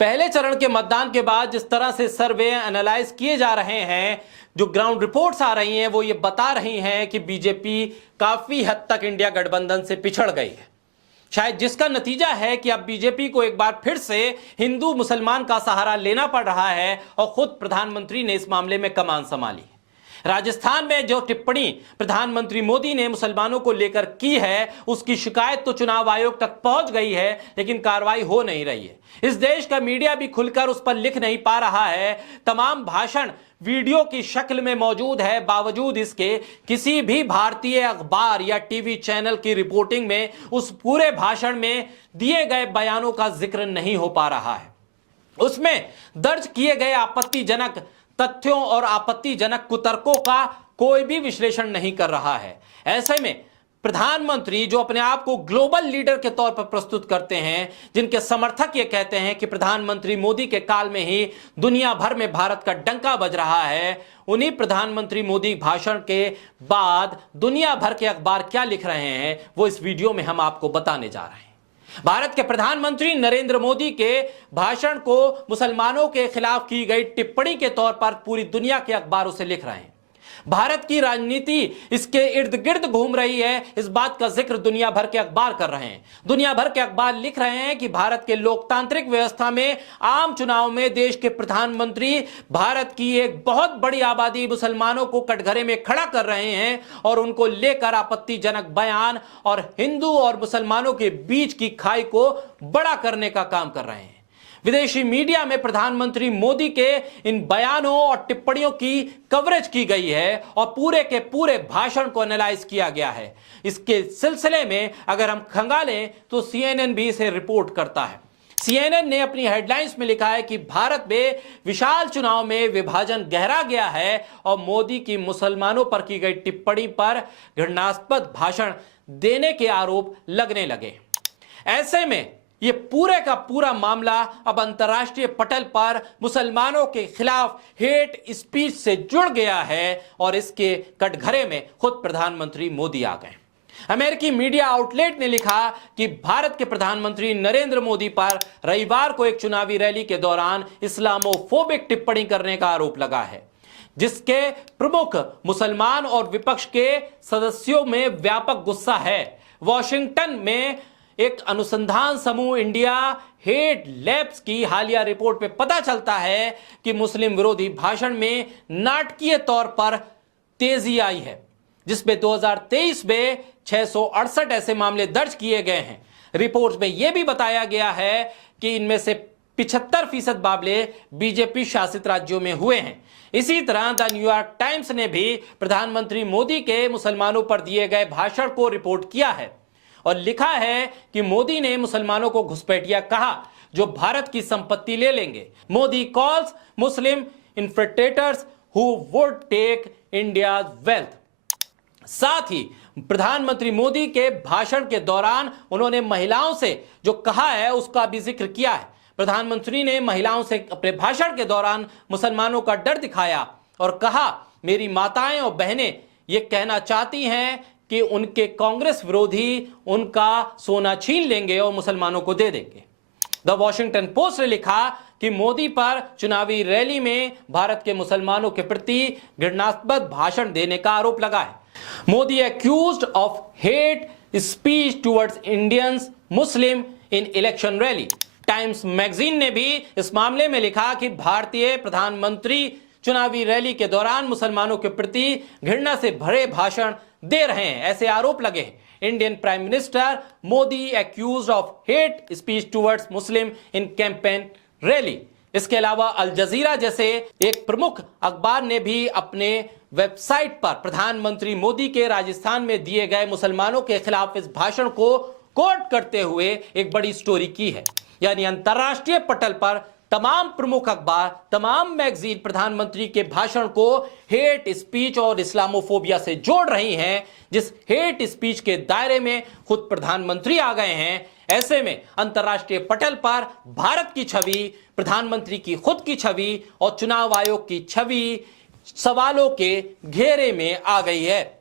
पहले चरण के मतदान के बाद जिस तरह से सर्वे एनालाइज किए जा रहे हैं, जो ग्राउंड रिपोर्ट्स आ रही हैं, वो ये बता रही हैं कि बीजेपी काफी हद तक इंडिया गठबंधन से पिछड़ गई है। शायद जिसका नतीजा है कि अब बीजेपी को एक बार फिर से हिंदू मुसलमान का सहारा लेना पड़ रहा है और खुद प्रधानमंत्री ने इस मामले में कमान संभाली है। राजस्थान में जो टिप्पणी प्रधानमंत्री मोदी ने मुसलमानों को लेकर की है, उसकी शिकायत तो चुनाव आयोग तक पहुंच गई है, लेकिन कार्रवाई हो नहीं रही है। इस देश का मीडिया भी खुलकर उस पर लिख नहीं पा रहा है। तमाम भाषण वीडियो की शक्ल में मौजूद है, बावजूद इसके किसी भी भारतीय अखबार या टीवी चैनल की रिपोर्टिंग में उस पूरे भाषण में दिए गए बयानों का जिक्र नहीं हो पा रहा है। उसमें दर्ज किए गए आपत्तिजनक तथ्यों और आपत्तिजनक कुतर्कों का कोई भी विश्लेषण नहीं कर रहा है। ऐसे में प्रधानमंत्री जो अपने आप को ग्लोबल लीडर के तौर पर प्रस्तुत करते हैं, जिनके समर्थक ये कहते हैं कि प्रधानमंत्री मोदी के काल में ही दुनिया भर में भारत का डंका बज रहा है, उन्हीं प्रधानमंत्री मोदी भाषण के बाद दुनिया भर के अखबार क्या लिख रहे हैं, वो इस वीडियो में हम आपको बताने जा रहे हैं। भारत के प्रधानमंत्री नरेंद्र मोदी के भाषण को मुसलमानों के खिलाफ की गई टिप्पणी के तौर पर पूरी दुनिया के अखबार उसे लिख रहे हैं। भारत की राजनीति इसके इर्द गिर्द घूम रही है, इस बात का जिक्र दुनिया भर के अखबार कर रहे हैं। दुनिया भर के अखबार लिख रहे हैं कि भारत के लोकतांत्रिक व्यवस्था में आम चुनाव में देश के प्रधानमंत्री भारत की एक बहुत बड़ी आबादी मुसलमानों को कटघरे में खड़ा कर रहे हैं और उनको लेकर आपत्तिजनक बयान और हिंदू और मुसलमानों के बीच की खाई को बड़ा करने का काम कर रहे हैं। विदेशी मीडिया में प्रधानमंत्री मोदी के इन बयानों और टिप्पणियों की कवरेज की गई है और पूरे के पूरे भाषण को एनालाइज किया गया है। इसके सिलसिले में अगर हम खंगालें तो CNN भी इसे रिपोर्ट करता है। CNN ने अपनी हेडलाइंस में लिखा है कि भारत में विशाल चुनाव में विभाजन गहरा गया है और मोदी की मुसलमानों पर की गई टिप्पणी पर घृणास्पद भाषण देने के आरोप लगने लगे। ऐसे में ये पूरे का पूरा मामला अब अंतर्राष्ट्रीय पटल पर मुसलमानों के खिलाफ हेट स्पीच से जुड़ गया है और इसके कटघरे में खुद प्रधानमंत्री मोदी आ गए। अमेरिकी मीडिया आउटलेट ने लिखा कि भारत के प्रधानमंत्री नरेंद्र मोदी पर रविवार को एक चुनावी रैली के दौरान इस्लामोफोबिक टिप्पणी करने का आरोप लगा है, जिसके प्रमुख मुसलमान और विपक्ष के सदस्यों में व्यापक गुस्सा है। वॉशिंगटन में एक अनुसंधान समूह इंडिया हेट लैब्स की हालिया रिपोर्ट में पता चलता है कि मुस्लिम विरोधी भाषण में नाटकीय तौर पर तेजी आई है, जिसमें 2023 में 668 ऐसे मामले दर्ज किए गए हैं। रिपोर्ट में यह भी बताया गया है कि इनमें से 75% मामले बीजेपी शासित राज्यों में हुए हैं। इसी तरह द न्यूयॉर्क टाइम्स ने भी प्रधानमंत्री मोदी के मुसलमानों पर दिए गए भाषण को रिपोर्ट किया है और लिखा है कि मोदी ने मुसलमानों को घुसपैठिया कहा जो भारत की संपत्ति ले लेंगे। Modi calls Muslim infiltrators who would take India's wealth. साथ ही प्रधानमंत्री मोदी के भाषण के दौरान उन्होंने महिलाओं से जो कहा है उसका भी जिक्र किया है। प्रधानमंत्री ने महिलाओं से अपने भाषण के दौरान मुसलमानों का डर दिखाया और कहा, मेरी माताएं और बहनें ये कहना चाहती हैं कि उनके कांग्रेस विरोधी उनका सोना छीन लेंगे और मुसलमानों को दे देंगे। द वॉशिंगटन पोस्ट ने लिखा कि मोदी पर चुनावी रैली में भारत के मुसलमानों के प्रति घृणास्पद भाषण देने का आरोप लगा है। Modi accused of hate speech towards Indians Muslim in election rally. Times magazine ने भी इस मामले में लिखा कि भारतीय प्रधानमंत्री चुनावी रैली के दौरान मुसलमानों के प्रति घृणा से भरे भाषण दे रहे हैं, ऐसे आरोप लगे हैं। Indian prime minister Modi accused of hate speech towards Muslim in campaign rally. इसके अलावा अल जजीरा जैसे एक प्रमुख अखबार ने भी अपने वेबसाइट पर प्रधानमंत्री मोदी के राजस्थान में दिए गए मुसलमानों के खिलाफ इस भाषण को कोट करते हुए एक बड़ी स्टोरी की है। यानी अंतर्राष्ट्रीय पटल पर तमाम प्रमुख अखबार, तमाम मैगजीन प्रधानमंत्री के भाषण को हेट स्पीच और इस्लामोफोबिया से जोड़ रही हैं, जिस हेट स्पीच के दायरे में खुद प्रधानमंत्री आ गए हैं। ऐसे में अंतर्राष्ट्रीय पटल पर भारत की छवि, प्रधानमंत्री की खुद की छवि और चुनाव आयोग की छवि सवालों के घेरे में आ गई है।